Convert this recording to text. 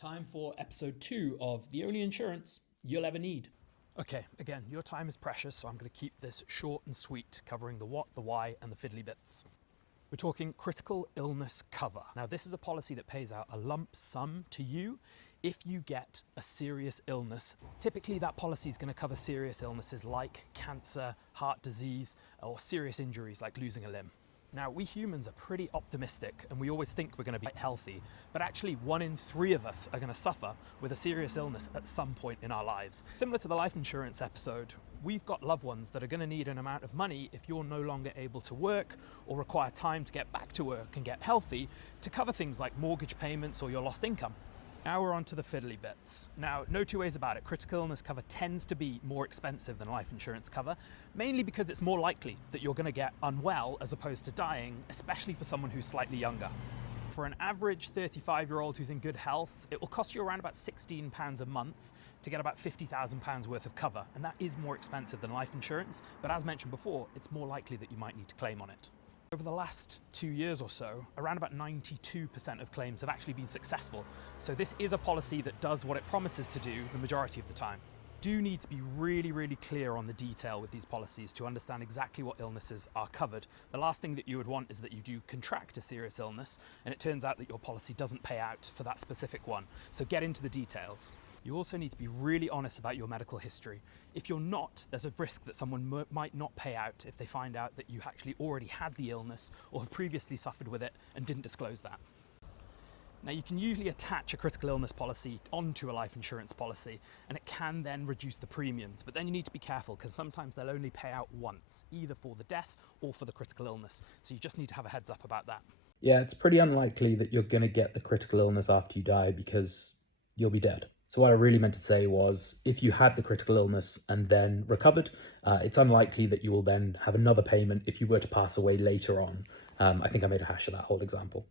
Time for episode 2 of The Only Insurance You'll Ever Need. Okay, again, your time is precious, so I'm going to keep this short and sweet, covering the what, the why, and the fiddly bits. We're talking critical illness cover. Now, this is a policy that pays out a lump sum to you if you get a serious illness. Typically, that policy is going to cover serious illnesses like cancer, heart disease, or serious injuries like losing a limb. Now, we humans are pretty optimistic and we always think we're going to be healthy, but actually 1 in 3 of us are going to suffer with a serious illness at some point in our lives. Similar to the life insurance episode, we've got loved ones that are going to need an amount of money if you're no longer able to work or require time to get back to work and get healthy to cover things like mortgage payments or your lost income. Now we're on to the fiddly bits. Now, no two ways about it, critical illness cover tends to be more expensive than life insurance cover, mainly because it's more likely that you're going to get unwell as opposed to dying, especially for someone who's slightly younger. For an average 35-year-old who's in good health, it will cost you around about £16 a month to get about £50,000 worth of cover, and that is more expensive than life insurance, but as mentioned before, it's more likely that you might need to claim on it. Over the last 2 years or so, around about 92% of claims have actually been successful. So this is a policy that does what it promises to do the majority of the time. You do need to be really clear on the detail with these policies to understand exactly what illnesses are covered. The last thing that you would want is that you do contract a serious illness and it turns out that your policy doesn't pay out for that specific one. So get into the details. You also need to be really honest about your medical history. If you're not, there's a risk that someone might not pay out if they find out that you actually already had the illness or have previously suffered with it and didn't disclose that. Now, you can usually attach a critical illness policy onto a life insurance policy and it can then reduce the premiums, but then you need to be careful because sometimes they'll only pay out once, either for the death or for the critical illness. So you just need to have a heads up about that. Yeah, it's pretty unlikely that you're going to get the critical illness after you die because you'll be dead. So what I really meant to say was, if you had the critical illness and then recovered, it's unlikely that you will then have another payment if you were to pass away later on. I think I made a hash of that whole example.